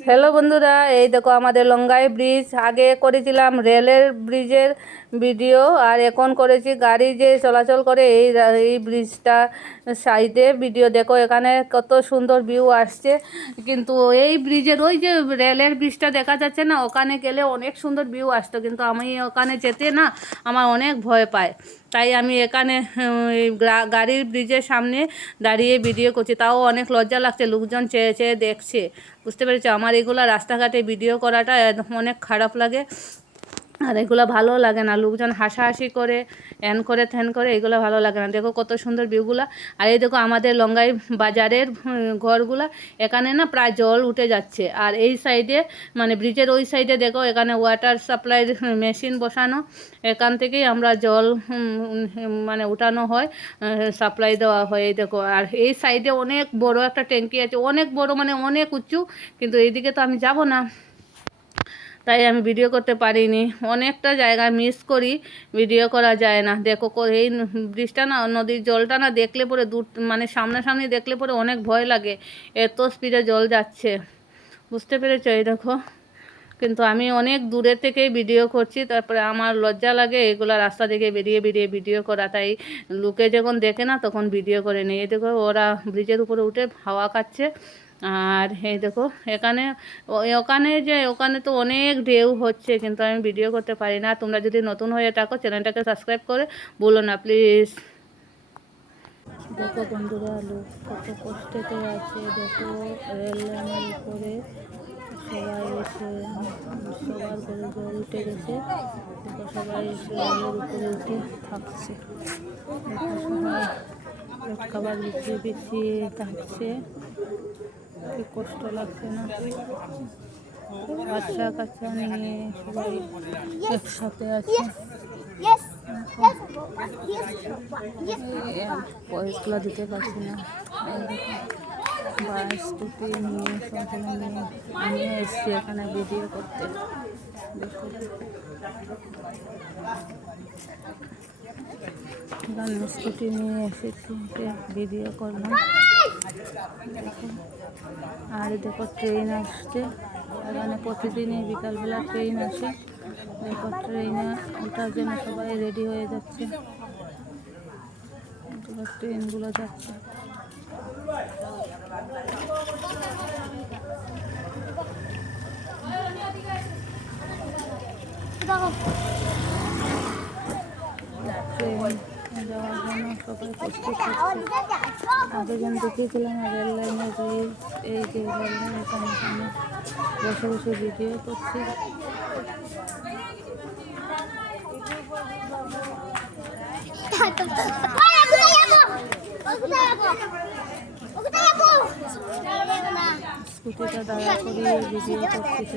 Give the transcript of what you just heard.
Hello বন্ধুরা এই দেখো আমাদের লঙ্গাই ব্রিজ আগে করেছিলাম রেলের ব্রিজের ভিডিও আর এখন করেছি গাড়ি যে চলাচল করে, এই এই ব্রিজটা সাইডে ভিডিও। দেখো এখানে কত সুন্দর ভিউ আসছে। কিন্তু এই ব্রিজের ওই যে রেলের ব্রিজটা দেখা যাচ্ছে না, ওখানে গেলে অনেক সুন্দর ভিউ আসতো। কিন্তু আমি ওখানে যেতে না, আমার অনেক ভয় পায়। তাই আমি এখানে গাড়ির ব্রিজের সামনে দাঁড়িয়ে ভিডিও করছি। তাও অনেক লজ্জা লাগছে, লোকজন চেয়ে চেয়ে দেখছে। বুঝতে পেরেছ? আমার এগুলো রাস্তাঘাটে ভিডিও করাটা অনেক খারাপ লাগে। আর এগুলো ভালো লাগে না। লোকজন হাসাহাসি করে, এন করে ধ্যান করে, এগুলো ভালো লাগে না। দেখো কত সুন্দর ভিউগুলা আর এই দেখো আমাদের লঙ্গাই বাজারের ঘরগুলা, এখানে না প্রায় জল উঠে যাচ্ছে। আর এই সাইডে মানে ব্রিজের ওই সাইডে দেখো, এখানে ওয়াটার সাপ্লাই মেশিন বসানো। এখান থেকেই আমরা জল মানে উঠানো হয় সাপ্লাই দেওয়া হয় এই দেখো। আর এই সাইডে অনেক বড় একটা ট্যাঙ্কি আছে। অনেক বড় মানে অনেক উঁচু। কিন্তু এইদিকে তো আমি যাব না। তাই আমি ভিডিও করতে পারিনি। অনেকটা জায়গা মিস করি ভিডিও করা যায় না। দেখো এই ব্রিজটা না, নদীর জলটা না দেখলে পরে দূর মানে সামনাসামনি দেখলে পরে অনেক ভয় লাগে। এত স্পিডে জল যাচ্ছে। বুঝতে পেরেছ? এই দেখো। কিন্তু আমি অনেক দূরে থেকেই ভিডিও করছি। তারপরে আমার লজ্জা লাগে এগুলো রাস্তা থেকে বেরিয়ে বেরিয়ে ভিডিও করা। তাই লোকে যখন দেখে না, তখন ভিডিও করে নিই। এই দেখো, ওরা ব্রিজের উপরে উঠে হাওয়া খাচ্ছে। আর এই দেখো, এখানে ওখানে যে, ওখানে তো অনেক ঢেউ হচ্ছে, কিন্তু আমি ভিডিও করতে পারি না। তোমরা যদি নতুন হয়ে থাকো, চ্যানেলটাকে সাবস্ক্রাইব করে বলো না প্লিজ দেখো বন্ধুরা, লোক কত কষ্টেতে আছে। দেখো, রেল উপরে সবাই এসে, সবার ঘরে জল উঠে গেছে। দেখো, সবাই এসে রেলের উপরে উঠে থাকছে। খাবার বিছিয়ে বিছিয়ে থাকছে। কি কষ্ট লাগছে না? বাচ্চা কাচ্চা নিয়ে সবাই একসাথে আছে. পয়সগুলো দিতে পারছি না। বাস স্কুটি নিয়ে সবগুলো নিয়ে আমি এসছি এখানে ভিডিও করতে। দেখো। স্কুটি নিয়ে এসেছি ভিডিও করলাম আর দেখো ট্রেন আসছে। এখানে প্রতিদিনই বিকালবেলা ট্রেন আসে। দেখো ট্রেনে ওঠার জন্য সবাই রেডি হয়ে যাচ্ছে। ট্রেনগুলো যাচ্ছে। যাওয়ার জন্য সবাই প্রস্তুত আগে যেন দেখিয়েছিলাম রেল লাইনের এই এই যে রেল লাইন বসে বসে ভিডিও করছি। স্কুটিটা দাঁড়া করিয়ে ভিডিও করছি।